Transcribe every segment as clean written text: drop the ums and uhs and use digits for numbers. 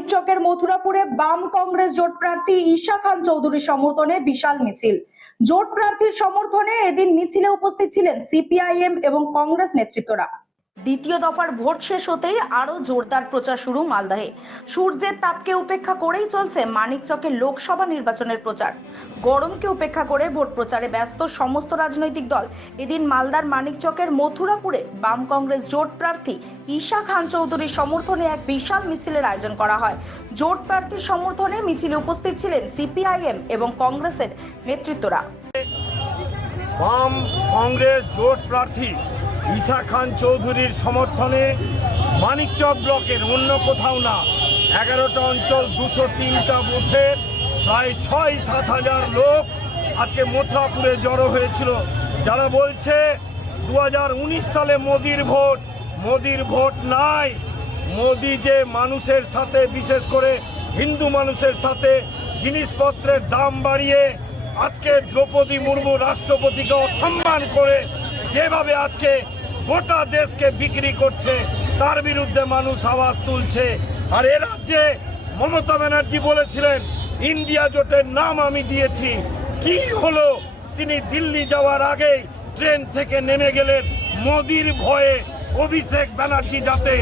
মানিকচকের মথুরাপুরে বাম কংগ্রেস জোট প্রার্থী ঈশা খান চৌধুরীর সমর্থনে বিশাল মিছিল। জোট প্রার্থীর সমর্থনে এদিন মিছিলে উপস্থিত ছিলেন সিপিআইএম এবং কংগ্রেস নেতৃত্বরা। দ্বিতীয় দফার ভোট শেষ হতেই আরো জোরদার প্রচার শুরু মালদহে। সূর্যের তাপকে উপেক্ষা করেই চলছে মানিকচকের লোকসভা নির্বাচনের প্রচার। গরমকে উপেক্ষা করে ভোট প্রচারে ব্যস্ত সমস্ত রাজনৈতিক দল। এদিন মালদার মানিকচকের মথুরাপুরে বাম কংগ্রেস জোট প্রার্থী ঈশা খান চৌধুরীর সমর্থনে এক বিশাল মিছিলের আয়োজন করা হয়। জোট প্রার্থীর সমর্থনে মিছিলে উপস্থিত ছিলেন সিপিআইএম এবং কংগ্রেসের নেতৃত্বরা। বাম কংগ্রেস জোট প্রার্থী ঈশা খান চৌধুরীর সমর্থনে মানিকচক ব্লকের অন্য কোথাও না 11টা অঞ্চল 203টা বুথের প্রায় 6-7 হাজার লোক আজকে মথুরাপুরে জড়ো হয়েছিল। যারা বলছে 2019 সালে মোদির ভোট নাই, মোদি যে মানুষের সাথে, বিশেষ করে হিন্দু মানুষের সাথে জিনিসপত্রের দাম বাড়িয়ে আজকে দ্রৌপদী মুর্মু রাষ্ট্রপতিকে অসম্মান করে যেভাবে আজকে গোটা দেশকে বিক্রি করছে, তার বিরুদ্ধে মানুষ আওয়াজ তুলছে। আর এ রাজ্যে মমতা ব্যানার্জি বলেছিলেন ইন্ডিয়া জোটের নাম আমি দিয়েছি, কি হলো? তিনি দিল্লি যাওয়ার আগেই ট্রেন থেকে নেমে গেলেন মোদির ভয়ে অভিষেক ব্যানার্জি যাতে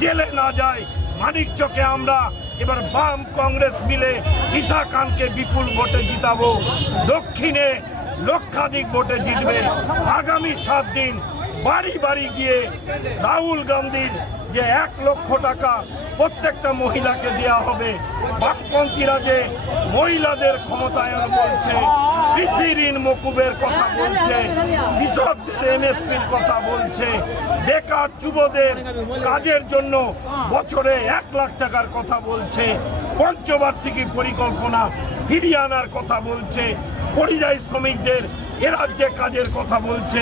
জেলে না যায়। মানিকচকে আমরা এবার বাম কংগ্রেস মিলে ঈশা খানকে বিপুল ভোটে জিতাবো। দক্ষিণে লক্ষাধিক ভোটে জিতবে। আগামী 7 দিন বাড়ি বাড়ি গিয়ে রাহুল গান্ধীর যে 1 লক্ষ টাকা প্রত্যেকটা মহিলাকে দেওয়া হবে, বামপন্থীরা যে মহিলাদের ক্ষমতায়ন বলছে, কৃষি ঋণ মকুবের কথা বলছে, কৃষকদের এমএসপির কথা বলছে, বেকার যুবদের কাজের জন্য বছরে 1 লাখ টাকার কথা বলছে, পঞ্চবার্ষিকী পরিকল্পনা ফিরিয়ে আনার কথা বলছে, পরিযায়ী শ্রমিকদের এ রাজ্যে কাজের কথা বলছে,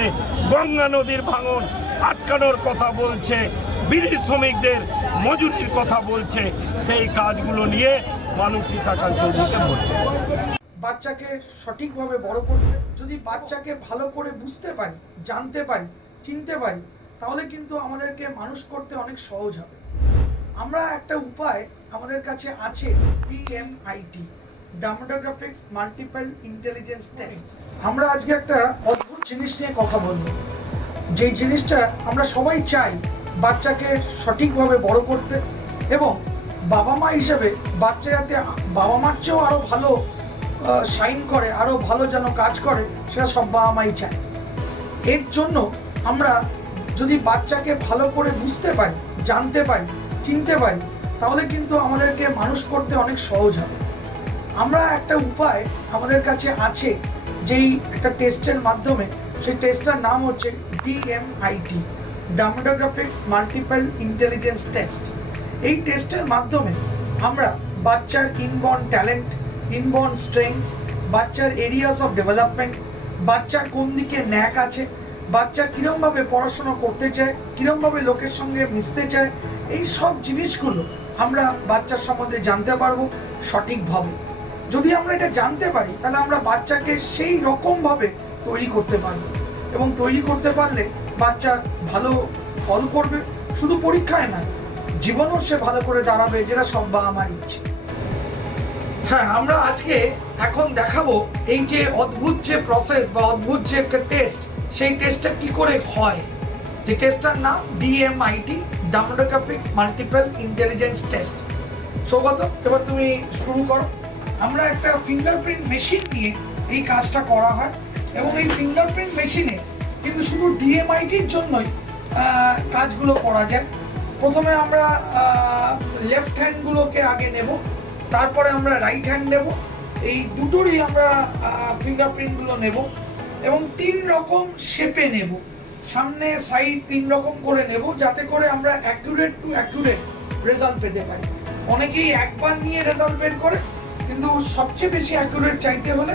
গঙ্গা নদীর ভাঙন আটকানোর কথা বলছে, বিড়ি শ্রমিকদের মজুরির কথা বলছে। সেই কাজগুলো নিয়ে মানুষ ঈশা খান চৌধুরীকে ভোট দেবে। বাচ্চাকে সঠিকভাবে বড় করতে, যদি বাচ্চাকে ভালো করে বুঝতে পারি, জানতে পারি, চিনতে পারি, তাহলে কিন্তু আমাদেরকে মানুষ করতে অনেক সহজ হবে। আমরা একটা উপায় আমাদের কাছে আছে, DMIT, demographics multiple intelligence test. আমরা আজকে একটা অদ্ভুত জিনিস নিয়ে কথা বলবো, যেই জিনিসটা আমরা সবাই চাই বাচ্চাকে সঠিকভাবে বড় করতে, এবং বাবা মা হিসেবে বাচ্চা যাতে বাবা মার চেয়েও আরও ভালো শাইন করে, আরও ভালো যেন কাজ করে, সেটা সব বাবা মাই চায়। এর জন্য আমরা যদি বাচ্চাকে ভালো করে বুঝতে পারি, জানতে পারি, চিনতে পারি, তাহলে কিন্তু আমাদেরকে মানুষ করতে অনেক সহজ হবে। আমরা একটা উপায় আমাদের কাছে আছে, যেই একটা টেস্টের মাধ্যমে, সেই টেস্টটার নাম হচ্ছে DMIT, demographics multiple intelligence test. এই টেস্টের মাধ্যমে আমরা বাচ্চার ইনবর্ন ট্যালেন্ট, ইনবর্ন স্ট্রেংথস, বাচ্চার এরিয়াস অফ ডেভেলপমেন্ট, বাচ্চার কোন দিকে ন্যাক আছে, বাচ্চা কীরমভাবে পড়াশোনা করতে চায়, কীরমভাবে লোকের সঙ্গে মিশতে চায়, এই সব জিনিসগুলো আমরা বাচ্চার সম্বন্ধে জানতে পারবো সঠিকভাবে। যদি আমরা এটা জানতে পারি, তাহলে আমরা বাচ্চাকে সেই রকমভাবে তৈরি করতে পারবো, এবং তৈরি করতে পারলে বাচ্চা ভালো ফল করবে, শুধু পরীক্ষায় নয়, জীবনও সে ভালো করে দাঁড়াবে, যেটা সব বাবা মার ইচ্ছে। হ্যাঁ, আমরা আজকে এখন দেখাবো এই যে অদ্ভুত যে প্রসেস বা অদ্ভুত যে একটা টেস্ট, সেই টেস্টটা কি করে হয়। যে টেস্টটার নাম DMIT, demographics multiple intelligence test. Saugata, এবার তুমি শুরু করো। আমরা একটা ফিঙ্গারপ্রিন্ট মেশিন নিয়ে এই কাজটা করা হয়, এবং এই ফিঙ্গারপ্রিন্ট মেশিনে কিন্তু শুধু DMITর জন্যই কাজগুলো করা যায়। প্রথমে আমরা লেফট হ্যান্ডগুলোকে আগে নেব, তারপরে আমরা রাইট হ্যান্ড নেব, এই দুটোরই আমরা ফিঙ্গারপ্রিন্টগুলো নেব, এবং 3 রকম শেপে নেব, সামনে সাইড 3 রকম করে নেব, যাতে করে আমরা অ্যাকুরেট টু অ্যাকুরেট রেজাল্ট পেতে পারি। অনেকেই একবার নিয়ে রেজাল্ট বের করে, কিন্তু সবচেয়ে বেশি অ্যাকুরেট চাইতে হলে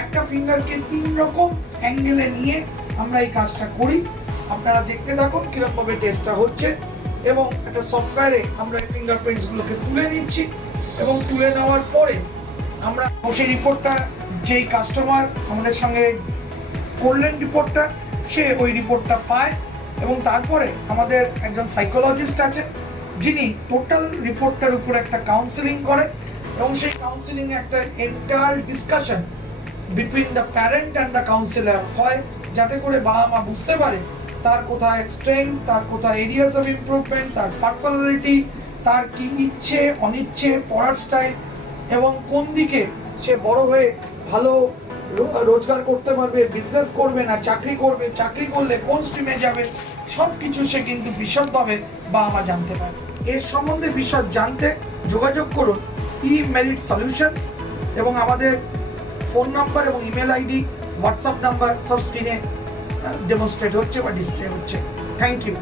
একটা ফিঙ্গারকে 3 রকম অ্যাঙ্গেলে নিয়ে আমরা এই কাজটা করি। আপনারা দেখতে থাকুন কীরকমভাবে টেস্টটা হচ্ছে, এবং একটা সফটওয়্যারে আমরা এই ফিঙ্গারপ্রিন্টসগুলোকে তুলে নিচ্ছি, এবং তুলে নেওয়ার পরে আমরা সেই রিপোর্টটা, যেই কাস্টমার আমাদের সঙ্গে করলেন রিপোর্টটা, সে ওই রিপোর্টটা পায়, এবং তারপরে আমাদের একজন সাইকোলজিস্ট আছে, যিনি টোটাল রিপোর্টটার উপর একটা কাউন্সেলিং করে এবং সেই কাউন্সেলিং একটা entire discussion between the parent and the councillor হয়, যাতে করে বাবা মা বুঝতে পারে তার কোথায় স্ট্রেংথ, তার কোথায় এরিয়াস অফ ইমপ্রুভমেন্ট, তার পার্সোনালিটি, তার কি ইচ্ছে অনিচ্ছে, পড়ার স্টাইল এবং কোন দিকে সে বড় হয়ে ভালো রোজগার করতে পারবে, বিজনেস করবে না চাকরি করবে, চাকরি করলে কোন স্ট্রিমে যাবে, সব কিছু সে কিন্তু বিশদভাবে বাবা মা জানতে পারে। এর সম্বন্ধে বিশদ জানতে যোগাযোগ করুন ই-মেরিট সলিউশনস এবং আমাদের ফোন নাম্বার এবং ইমেল আইডি, হোয়াটসঅ্যাপ নাম্বার সব স্ক্রিনে ডেমনস্ট্রেট হচ্ছে বা ডিসপ্লে হচ্ছে। Thank you.